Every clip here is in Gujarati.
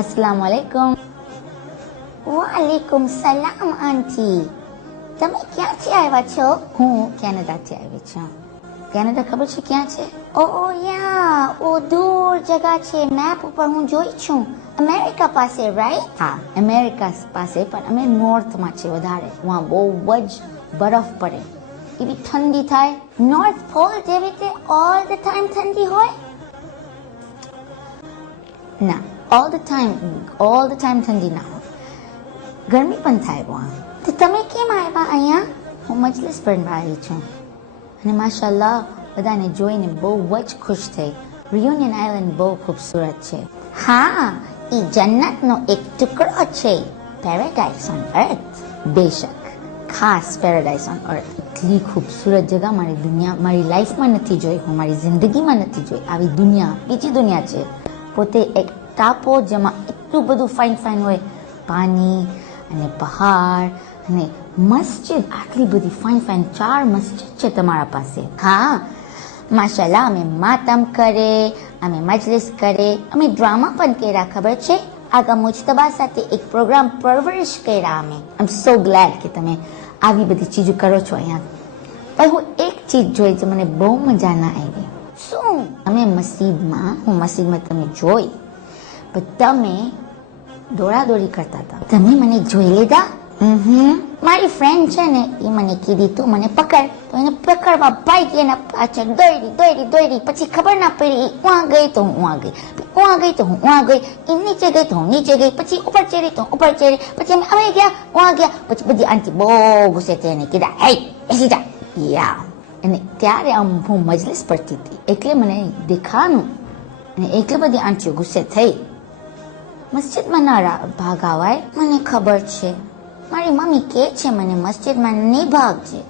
अस्सलाम वालेकुम. વાલેકુમ સલામ આંટી. તમે ક્યાંથી આવ્યા છો? હું કેનેડાથી આવી છું. કેનેડા ખબર છે ક્યાં છે? ઓ યા, ઓ દૂર જગા છે. મેપ ઉપર હું જોઈ છું. અમેરિકા પાસે, રાઈટ? હા, અમેરિકા પાસે, પણ અમે નોર્થમાં છે વધારે. વहाँ બહુ જ બરફ પડે, એવી ઠંડી થાય. નોર્થ પોલ જેવી રીતે ઓલ ધ ટાઈમ ઠંડી હોય? ના, ઓલ ધ ટાઈમ ઠંડી ના હોય, ગરમી પણ થાય વहाँ. તો તમે કેમ આવ્યા અહીંયા? હું મજલિસ ભણવા આવી છું અને માશાલ્લાહ બધાને જોઈને બહુ જ ખુશ થઈ. રિયુનિયન આઇલેન્ડ બહુ ખૂબસૂરત છે. હા, એ જન્નતનો એક ટુકડો છે. પેરેડાઇઝ ઓન અર્થ. બેશક, ખાસ પેરેડાઇઝ ઓન અર્થ. એટલી ખૂબસૂરત જગા મારી લાઈફમાં નથી જોઈ, હું મારી જિંદગીમાં નથી જોઈ. આવી દુનિયા બીજી દુનિયા છે. પોતે એક ટાપો જેમાં એટલું બધું ફાઇન હોય, પાણી અને પહાડ અને મસ્જિદ. આટલી બધી ફાઇન 4 મસ્જિદ છે તમારા પાસે. હા, માશાલ્લાહ. અમે માતમ કરે, અમે મજલિસ કરે, અમે ડ્રામા પણ કર્યા. ખબર છે, આગા મુજતબા સાથે એક પ્રોગ્રામ પરવરિશ કર્યા અમે. આઈ એમ સો ગ્લેડ કે તમે આવી બધી ચીજો કરો છો અહીંયા. પણ હું એક ચીજ જોઈ જે મને બહુ મજા ના આવી. શું? હું મસ્જિદમાં તમે જોઈ, પણ તમે દોડાદોડી કરતા હતા. તમે મને જોઈ લીધા? મારી ફ્રેન્ડ છે ને, એ મને કીધી તું મને પકડ, તો એને પકડવા ભાઈ એના પાછળ દોડી. પછી ખબર ના પડી, એ ઉવા ગઈ તો હું ઉવા ગઈ, ઉવા ગઈ તો હું ઉવા ગઈ, એ નીચે ગઈ તો હું નીચે ગઈ, પછી ઉપર ચડી તો ઉપર ચડી, પછી અમે આવી ગયા, ઉવા ગયા. પછી બધી આંટી બહુ ગુસ્સે થઈ એને કીધા, હે બેસી જા. યા, અને ત્યારે હું મજલિસ પડતી હતી એટલે મને દેખાનું, અને એટલી બધી આંટીઓ ગુસ્સે થઈ. મસ્જિદમાં ના ભાગ આવાય, મને ખબર છે. મારી મમ્મી કહે છે મને મસ્જિદમાં નહીં ભાગજે.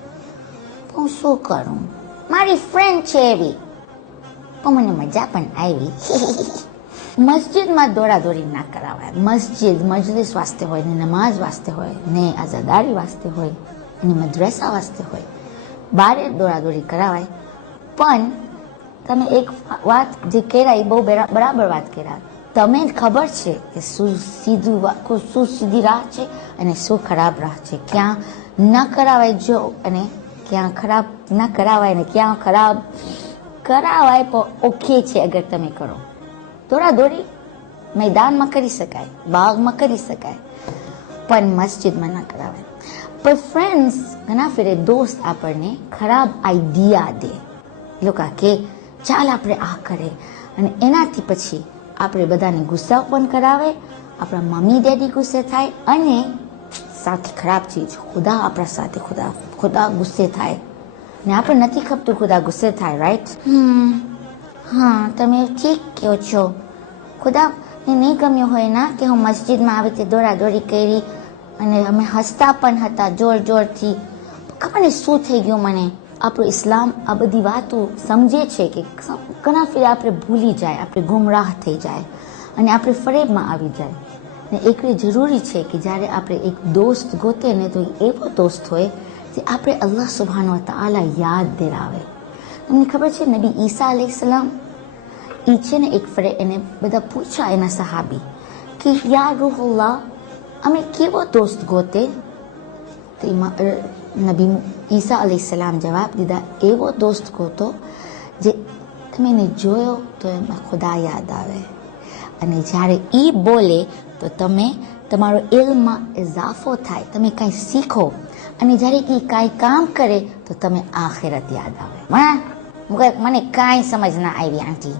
હું શું કરું, મારી ફ્રેન્ડ છે એવી. પણ મને મજા પણ આવી. મસ્જિદમાં દોડાદોડી ના કરાવાય. મસ્જિદ મજલિસ વાસ્તે હોય ને, નમાઝ વાસ્તે હોય ને, આઝાદારી વાસ્તે હોય અને મદ્રસા વાસ્તે હોય. બારે દોડાદોડી કરાવાય. પણ તમે એક વાત જે કર્યા એ બહુ બરાબર વાત કર્યા. તમે ખબર છે કે શું સીધી રાહ છે અને શું ખરાબ રાહ છે. ક્યાં ન કરાવાય જો, અને ક્યાં ખરાબ ન કરાવાય, ને ક્યાં ખરાબ કરાવાય પણ ઓકે છે અગર તમે કરો. દોડાદોડી મેદાનમાં કરી શકાય, બાગમાં કરી શકાય, પણ મસ્જિદમાં ના કરાવાય. પણ ફ્રેન્ડ્સ, ઘણા ફેરે દોસ્ત આપણને ખરાબ આઈડિયા દે. લોકો કે ચાલ આપણે આ કરે, અને એનાથી પછી આપણે બધાને ગુસ્સા પણ કરાવે. આપણા મમ્મી ડેડી ગુસ્સે થાય, અને સૌથી ખરાબ ચીજ, ખુદા આપણા સાથે ખુદા ગુસ્સે થાય. ને આપણે નથી ખપતું ખુદા ગુસ્સે થાય, રાઈટ? હા, તમે ઠીક કહો છો. ખુદાને નહીં ગમ્યું હોય ના કે હું મસ્જિદમાં આવી રીતે દોડાદોડી કરી, અને અમે હસતા પણ હતા જોરથી. ખબર ને શું થઈ ગયું મને. આપણું ઇસ્લામ આ બધી વાતો સમજે છે કે ઘણા ફેર આપણે ભૂલી જાય, આપણે ગુમરાહ થઈ જાય અને આપણે ફરેબમાં આવી જાય. ને એટલે જરૂરી છે કે જ્યારે આપણે એક દોસ્ત ગોતે ને, તો એવો દોસ્ત હોય જે આપણે અલ્લાહ સુબ્હાનહુ વ તઆલા યાદ દિલાવે. તમને ખબર છે નબી ઈસા અલૈહિસ્સલામ, એ છે ને એક ફરે એને બધા પૂછ્યા એના સહાબી કે યા રૂહુલ્લાહ, અમે કેવો દોસ્ત ગોતે? તો નબી ઈસા અલૈહિસ્સલામ જવાબ દીધા, એવો દોસ્ત ગોતો જે તમે એને જોયો તો એમાં ખુદા યાદ આવે, અને જ્યારે એ બોલે તો તમારો ઇલ્મમાં ઇઝાફો થાય, તમે કંઈ શીખો, અને જ્યારે એ કાંઈ કામ કરે તો તમે આખિરત યાદ આવે. મને કાંઈ સમજ ના આવી આંટી.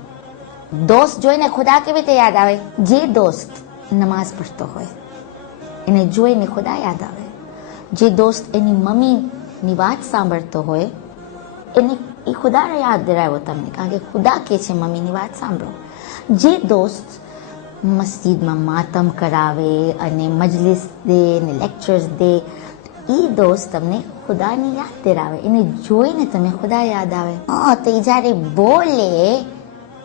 દોસ્ત જોઈને ખુદા કેવી રીતે યાદ આવે? જે દોસ્ત નમાઝ પડતો હોય એને જોઈને ખુદા યાદ આવે. જે દોસ્ત એની મમ્મીની વાત સાંભળતો હોય એને એ ખુદાને યાદ દિલાવ્યો તમને, કારણ કે ખુદા કહે છે મમ્મીની વાત સાંભળો. જે દોસ્ત મસ્જિદમાં માતમ કરાવે અને મજલિસ દે ને લેક્ચર્સ દે, એ દોસ્ત તમને ખુદાની યાદ દિલાવે. એને જોઈને તમે ખુદા યાદ આવે. તો જ્યારે બોલે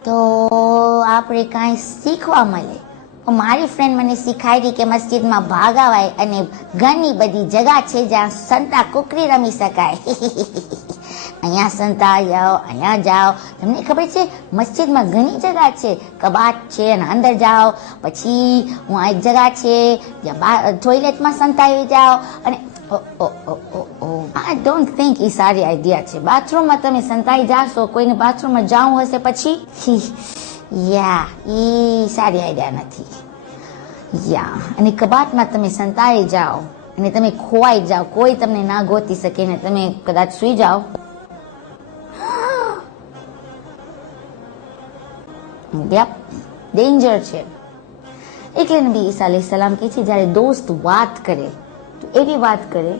તો આપણે કાંઈ શીખવા મળે, મારી ફ્રેન્ડ મને શીખાડી કે મસ્જિદમાં ભાગાવાય અને ઘણી બધી જગા છે જ્યાં સંતા કુકરી રમી શકાય. અહીંયા સંતા જાઓ, અહીંયા જાઓ. તમને ખબર છે મસ્જિદમાં ઘણી જગા છે, કબાટ છે અને અંદર જાઓ. પછી હું આ એક જગા છે જ્યાં ટોયલેટમાં સંતાઈ જાઓ. અને આઈ ડોન્ટ થિંક એ સારી આઈડિયા છે. બાથરૂમમાં તમે સંતાઈ જાશો, કોઈને બાથરૂમમાં જવું હશે પછી યા એ સારી આઈડિયા નથી. યા અને કબાટમાં તમે સંતાઈ જાઓ અને તમે ખોવાઈ જાઓ, કોઈ તમને ના ગોતી શકે ને તમે કદાચ સુઈ જાઓ. ડેન્જર છે. એટલે નબી ઈસા અલૈહિ સલામ કહે છે જ્યારે દોસ્ત વાત કરે તો એવી વાત કરે,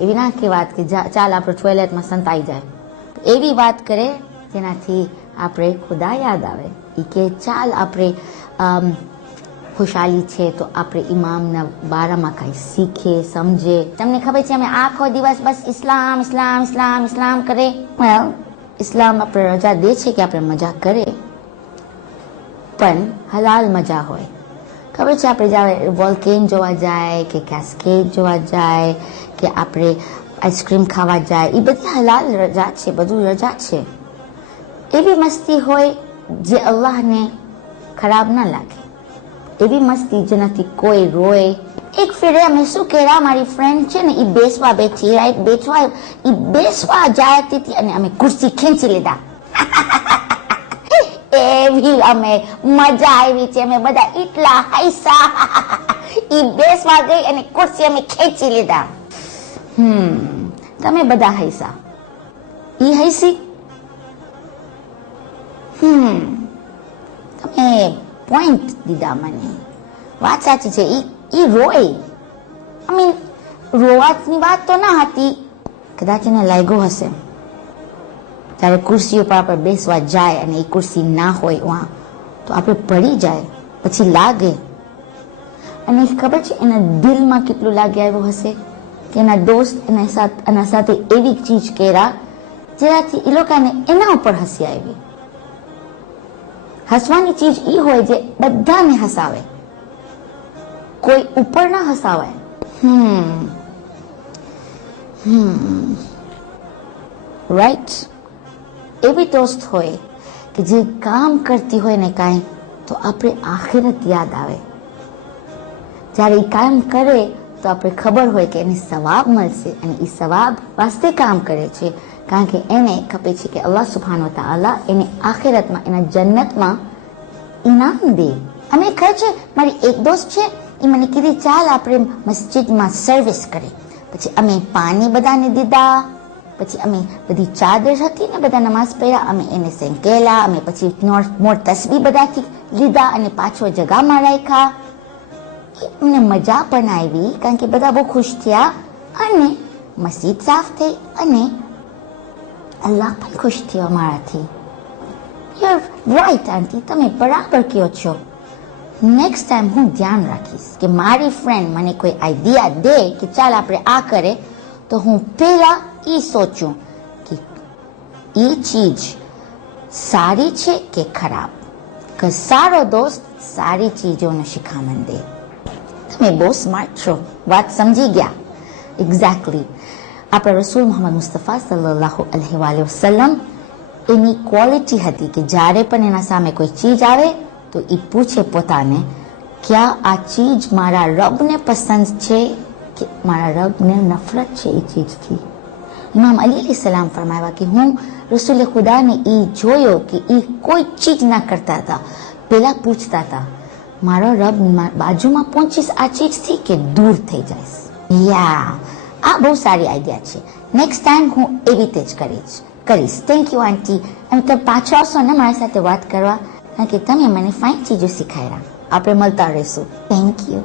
એવી ના કે વાત કે ચાલ આપણે ટોયલેટમાં સંતાઈ જાય, એવી વાત કરે જેનાથી આપણે ખુદા યાદ આવે. એ કે ચાલ આપણે ખુશાલી છે તો આપણે ઇમામના બારામાં કાંઈ શીખે સમજે. તમને ખબર છે અમે આખો દિવસ બસ ઇસ્લામ ઇસ્લામ ઇસ્લામ ઇસ્લામ કરે. ઇસ્લામ આપણે રજા દે છે કે આપણે મજા કરે, પણ હલાલ મજા હોય. ખબર છે આપણે જ્યારે વોલ્કેન જોવા જાય કે કેસ્કેડ જોવા જાય કે આપણે આઈસ્ક્રીમ ખાવા જાય, એ બધી હલાલ રજા છે, બધું રજા છે. એવી મસ્તી હોય જે અલ્લાહને ખરાબ ના લાગે, એવી મસ્તી જેનાથી કોઈ રોય. એક ફેરે અમે શું કર્યા, મારી ફ્રેન્ડ છે ને એ બેસવા બેઠી, રાઈટ બેસવા જતી હતી અને અમે ખુરશી ખેંચી લીધા. એવી અમે મજા આવી છે, અમે બધા એટલા હૈસા. એ બેસવા ગઈ અને ખુરશી અમે ખેંચી લીધા. તમે બધા હૈસા, ઈ હૈસી. તમે પોઈન્ટ દીધા મને. વાત સાચી છે. ઈ રોય. આઈ મીન રોવાની વાત તો ના હતી, કદાચ એને લાગ્યો હશે ત્યારે ખુરશી ઉપર આપણે બેસવા જાય અને એ ખુરશી ના હોય વાં તો આપણે પડી જાય, પછી લાગે. અને ખબર છે એના દિલમાં કેટલું લાગી આવ્યું હશે કે એના દોસ્ત એના સાથે એવી ચીજ કર્યા જેનાથી એ લોકોને એના ઉપર હસી આવી. હસવાની ચીજ એ હોય જે બધાને હસાવે, કોઈ ઉપર ના હસાવાય. રાઈટ. એવી દોસ્ત હોય કે જે કામ કરતી હોય ને કાંઈ તો આપણે આખિરત યાદ આવે. જ્યારે એ કામ કરે તો આપણે ખબર હોય કે એને સવાબ મળશે અને એ સવાબ વાસ્તે કામ કરે છે, કારણ કે એને ખબર છે કે અલ્લાહ સુબ્હાનહુ તઆલા એને આખિરતમાં એના જન્નતમાં ઇનામ દે. અમે ખબર છે મારી એક દોસ્ત છે, એ મને કીધી ચાલ આપણે મસ્જિદમાં સર્વિસ કરીએ. પછી અમે પાણી બધાને દીધા, પછી અમે બધી ચાદર હતી ને બધા નમાઝ પઢ્યા, અમે એને સેંકેલા, અમે પછી મોર તસબી બધાથી લીધા અને પાછો જગામાં રાખ્યા. અમને મજા પણ આવી કારણ કે બધા બહુ ખુશ થયા અને મસ્જિદ સાફ થઈ અને અલ્લાહ પણ ખુશ થયો અમારાથી. યુ રાઈટ આંટી, તમે બરાબર કહો છો. નેક્સ્ટ ટાઈમ હું ધ્યાન રાખીશ કે મારી ફ્રેન્ડ મને કોઈ આઈડિયા દે કે ચાલ આપણે આ કરે તો હું પહેલા એ સોચું કે એ ચીજ સારી છે કે ખરાબ, કે સારો દોસ્ત સારી ચીજોને શિખામણ દે. તમે બહુ સ્માર્ટ છો, વાત સમજી ગયા. એક્ઝેક્ટલી. આપણા રસૂલ મોહમ્મદ મુસ્તફા સલ્લલ્લાહુ અલૈહિ વસલ્લમ એની ક્વોલિટી હતી કે જ્યારે પણ એના સામે કોઈ ચીજ આવે તો એ પૂછે પોતાને ક્યાં આ ચીજ મારા રબને પસંદ છે કે મારા રબને નફરત છે એ ચીજથી. ઇમામ અલી અલૈહિ સલામ ફરમાવ્યા કે હું રસૂલ ખુદાને એ જોયો કે એ કોઈ ચીજ ના કરતા હતા, પેલા પૂછતા હતા મારો રબ બાજુમાં પહોંચીશ આ ચીજથી કે દૂર થઈ જઈશ. યા આ બહુ સારી આઈડિયા છે. નેક્સ્ટ ટાઈમ હું એવી રીતે જ કરીશ. થેન્ક યુ આંટી. અને તમે પાછો આવશો ને મારી સાથે વાત કરવા, કારણ કે તમે મને ફાઇન ચીજો શીખાડ્યા. આપણે મળતા રહીશું. Thank you.